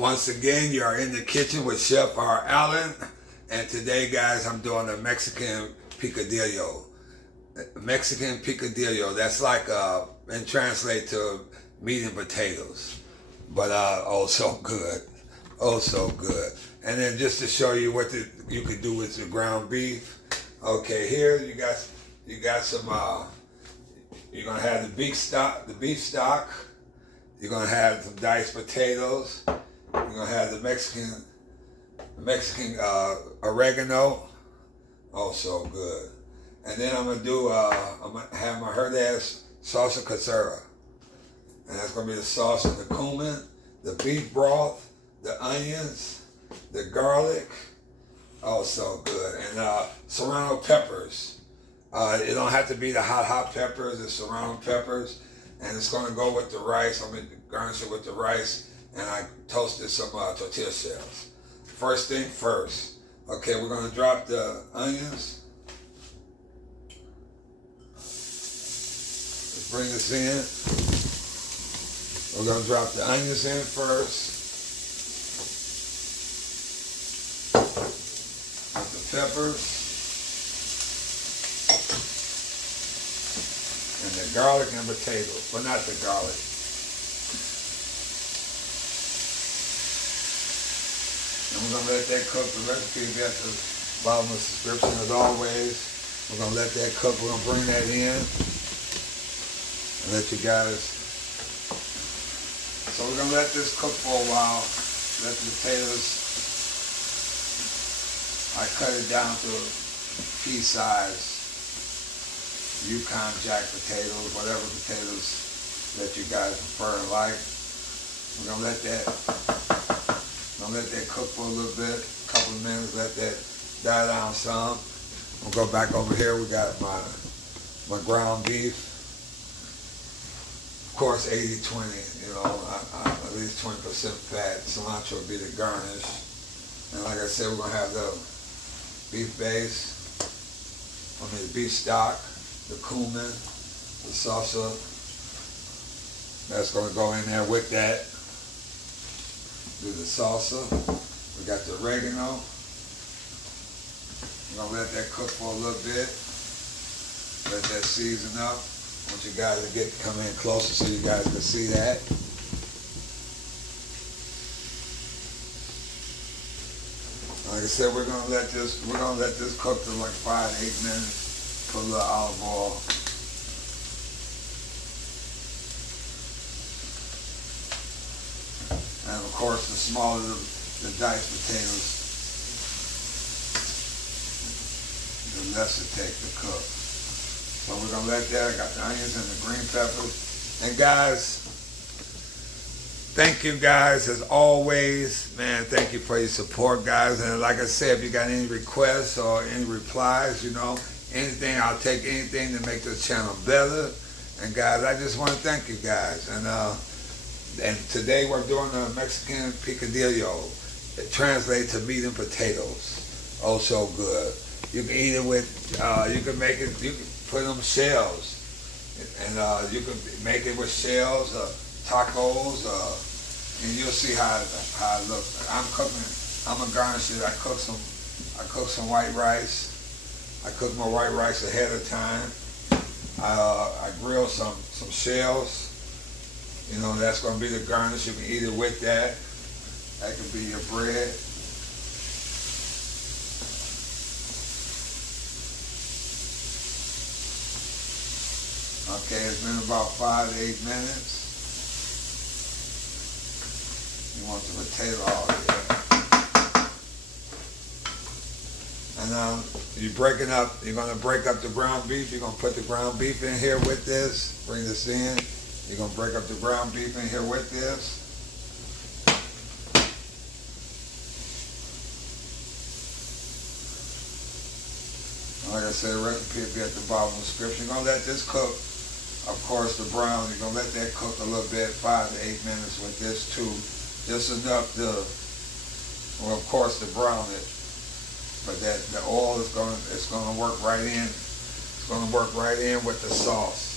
Once again, you are in the kitchen with Chef R. Allen, and today, guys, I'm doing a Mexican Picadillo. Mexican Picadillo, that's like, and translate to meat and potatoes. But oh, so good. Oh, so good. And then just to show you what you could do with the ground beef. Okay, here you got some, you're gonna have the beef stock. You're gonna have some diced potatoes. You're gonna have the Mexican oregano. Oh, so good. And then I'm gonna have my herd-ass salsa casera. And that's gonna be the sauce of the cumin, the beef broth, the onions, the garlic. Oh, so good. And serrano peppers. It don't have to be the hot peppers, the serrano peppers. And it's gonna go with the rice. I'm gonna garnish it with the rice. And I toasted some tortilla shells. First thing first. Okay, we're gonna drop the onions. Let's bring this in. We're gonna drop the onions in first. With the peppers. And the garlic and potatoes, but not the garlic. And we're gonna let that cook. The recipe will be at the bottom of the description as always. We're gonna let that cook. We're gonna bring that in and let you guys. So we're gonna let this cook for a while. Let the potatoes. I cut it down to pea size. Yukon Jack potatoes, whatever potatoes that you guys prefer and like. We're gonna let that cook for a little bit, a couple of minutes, let that die down some. We'll go back over here. We got my ground beef. Of course, 80-20, you know, at least 20% fat. Cilantro will be the garnish. And like I said, we're gonna have the beef base, the beef stock, the cumin, the salsa. That's gonna go in there with that. Do the salsa. We got the oregano. We're gonna let that cook for a little bit. Let that season up. I want you guys to come in closer so you guys can see that. Like I said, we're gonna let this cook for like 5 to 8 minutes. Put a little olive oil. And of course, the smaller the diced potatoes, the less it takes to cook. So we're gonna let that. I got the onions and the green peppers. And guys, thank you guys as always, man. Thank you for your support, guys. And like I said, if you got any requests or any replies, you know, anything, I'll take anything to make this channel better. And guys, I just want to thank you guys. And today we're doing a Mexican Picadillo. It translates to meat and potatoes. Oh, so good. You can eat it with, you can make it, you can put them shells. And you can make it with shells, tacos, and you'll see how it looks. I'm gonna garnish it. I cook some white rice. I cook my white rice ahead of time. I grill some shells. You know, that's gonna be the garnish. You can eat it with that. That could be your bread. Okay, it's been about 5 to 8 minutes. You want the potato all here. And you're gonna break up the ground beef. You're gonna put the ground beef in here with this. Bring this in. You're gonna break up the ground beef in here with this. Like I said, the recipe will be at the bottom of the description. You're gonna let this cook. Of course, the brown, you're gonna let that cook a little bit, 5 to 8 minutes with this too. Just enough to, well, of course, to brown it. But the oil is gonna work right in. It's gonna work right in with the sauce.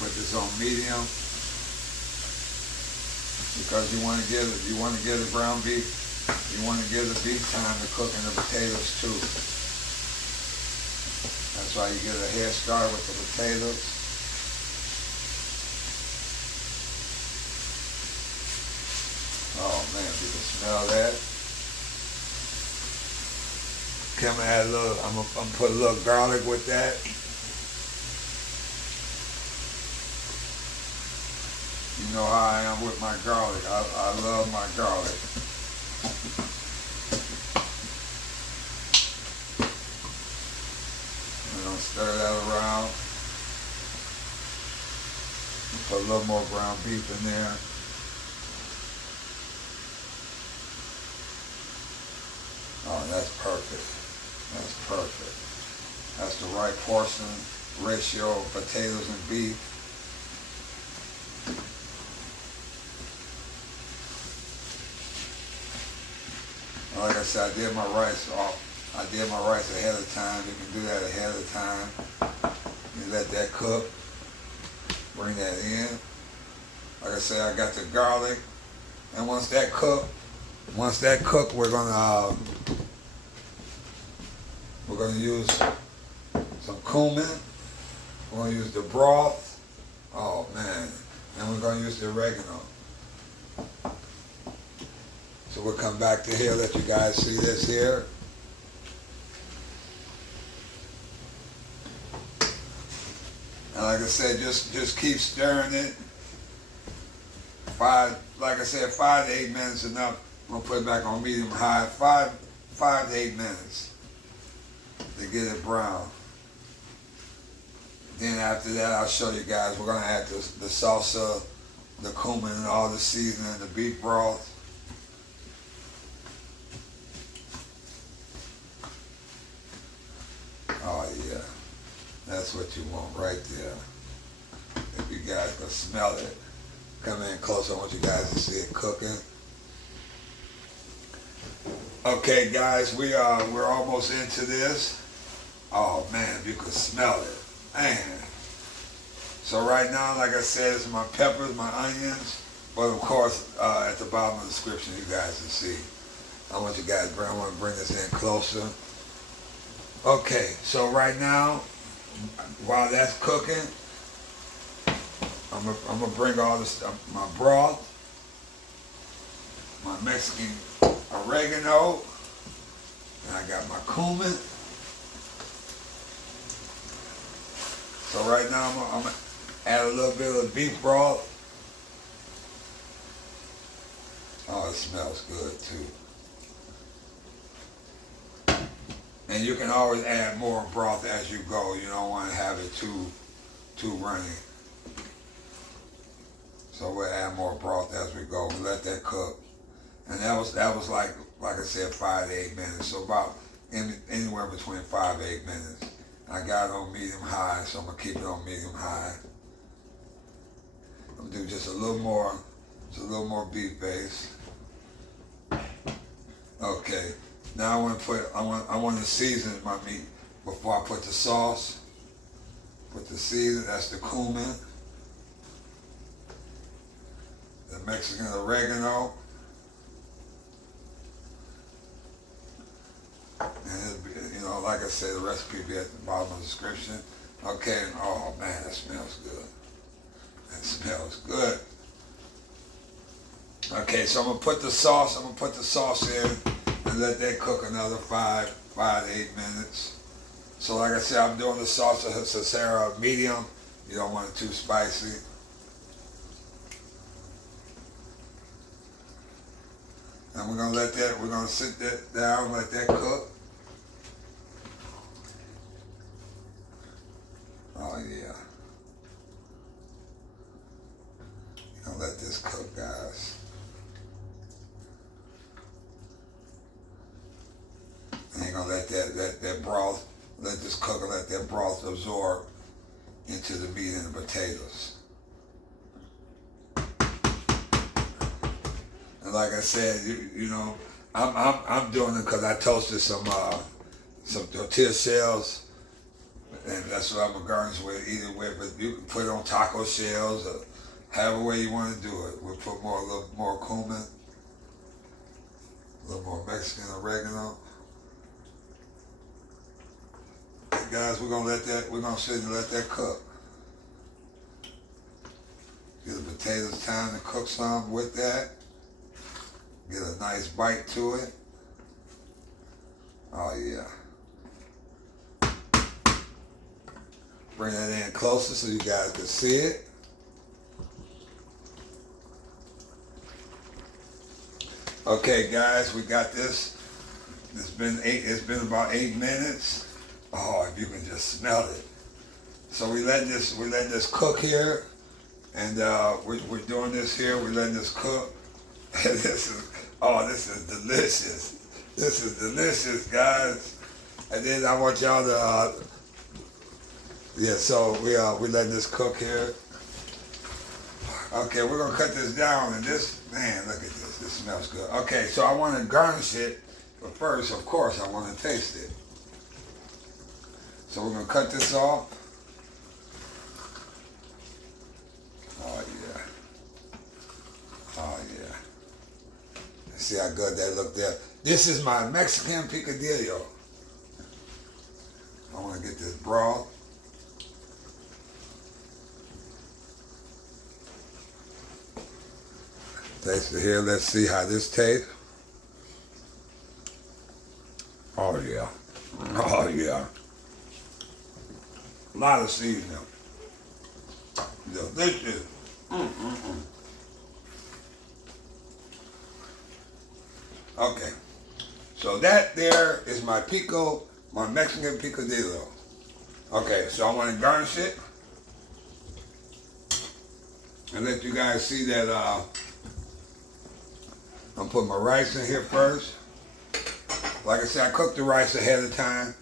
Put this on medium because you want to give the ground beef, you want to give the beef time to cook in the potatoes too. That's why you get a head start with the potatoes. Oh man, you can smell that. Come add a little, I'm gonna put a little garlic with that. You know how I am with my garlic. I love my garlic. I'm gonna stir that around. Put a little more ground beef in there. Oh, that's perfect. That's perfect. That's the right portion ratio of potatoes and beef. Like I said, I did my rice ahead of time. You can do that ahead of time. You let that cook. Bring that in. Like I said, I got the garlic. And once that cook, we're gonna use some cumin. We're gonna use the broth. Oh man. And we're gonna use the oregano. So we'll come back to here, let you guys see this here. And like I said, just keep stirring it. Like I said, 5 to 8 minutes enough. I'm gonna put it back on medium high. 5 to 8 minutes to get it brown. Then after that, I'll show you guys. We're gonna add the salsa, the cumin, and all the seasoning, the beef broth. Oh yeah, that's what you want right there. If you guys can smell it, come in closer. I want you guys to see it cooking. Okay, guys, we're almost into this. Oh man, you can smell it, man. So right now, like I said, it's my peppers, my onions, but of course, at the bottom of the description, you guys can see. I want you guys, I want to bring this in closer. Okay, so right now, while that's cooking, I'm gonna bring all this my broth, my Mexican oregano, and I got my cumin. So right now I'm gonna add a little bit of beef broth. Oh, it smells good too. And you can always add more broth as you go. You don't want to have it too runny. So we'll add more broth as we go. We'll let that cook. And that was like I said, 5 to 8 minutes. So about anywhere between 5 to 8 minutes. I got it on medium high, so I'm gonna keep it on medium high. I'm gonna do just a little more beef base. Okay. Now I want to season my meat before I put the sauce. Put the season, that's the cumin, the Mexican oregano, and like I said, the recipe will be at the bottom of the description. Okay, oh man, that smells good. That smells good. Okay, so I'm gonna put the sauce in. And let that cook another 5 to 8 minutes. So like I said, I'm doing the salsa Ranchera medium. You don't want it too spicy. And we're gonna sit that down and let that cook. Oh yeah. You're gonna let this cook, guys. And you're gonna let that broth, let this cook and let that broth absorb into the meat and the potatoes. And like I said, I'm doing it because I toasted some tortilla shells, and that's what I'm gonna garnish with, eat it with. But you can put it on taco shells or however way you want to do it. We'll put a little more cumin, a little more Mexican oregano. And guys, we're gonna sit and let that cook. Give the potatoes time to cook some with that. Get a nice bite to it. Oh yeah. Bring that in closer so you guys can see it. Okay guys, we got this. It's been about 8 minutes. Oh, if you can just smell it. So we let this cook here, and we're doing this here. We're letting this cook. This is delicious. This is delicious, guys. And then I want y'all to so we letting this cook here. Okay, we're gonna cut this down, and this, man, look at this. This smells good. Okay, so I want to garnish it, but first, of course, I want to taste it. So we're gonna cut this off. Oh yeah. Oh yeah. See how good that looked there. This is my Mexican picadillo. I want to get this broth. Taste it here. Let's see how this tastes. Oh yeah. Oh yeah. A lot of seasoning. Delicious. Okay. So that there is my Mexican picadillo. Okay, so I want to garnish it and let you guys see that I'm putting my rice in here first. Like I said, I cooked the rice ahead of time.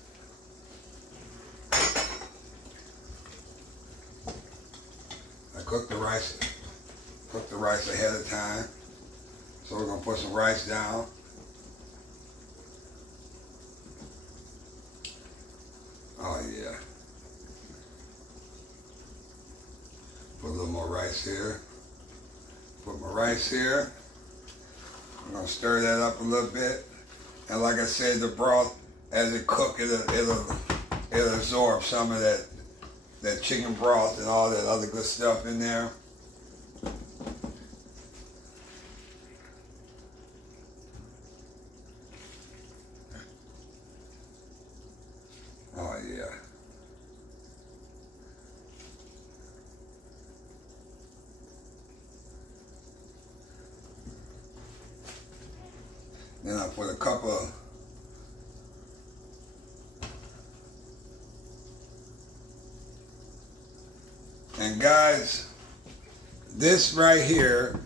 Cook the rice ahead of time. So we're gonna put some rice down. Oh yeah. Put a little more rice here. Put my rice here. I'm gonna stir that up a little bit. And like I said, the broth, as it cooks, it'll absorb some of that chicken broth and all that other good stuff in there. Oh yeah. Then I put a couple of and guys, this right here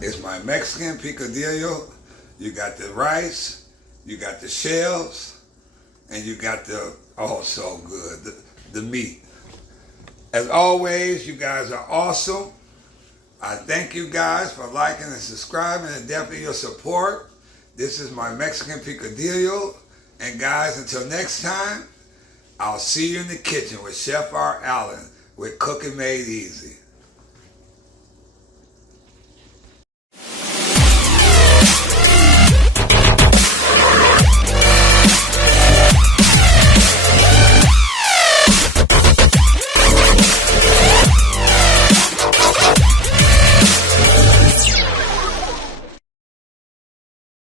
is my Mexican picadillo. You got the rice, you got the shells, and you got the, oh so good, the meat. As always, you guys are awesome. I thank you guys for liking and subscribing and definitely your support. This is my Mexican picadillo. And guys, until next time, I'll see you in the kitchen with Chef R. Allen with Cooking Made Easy.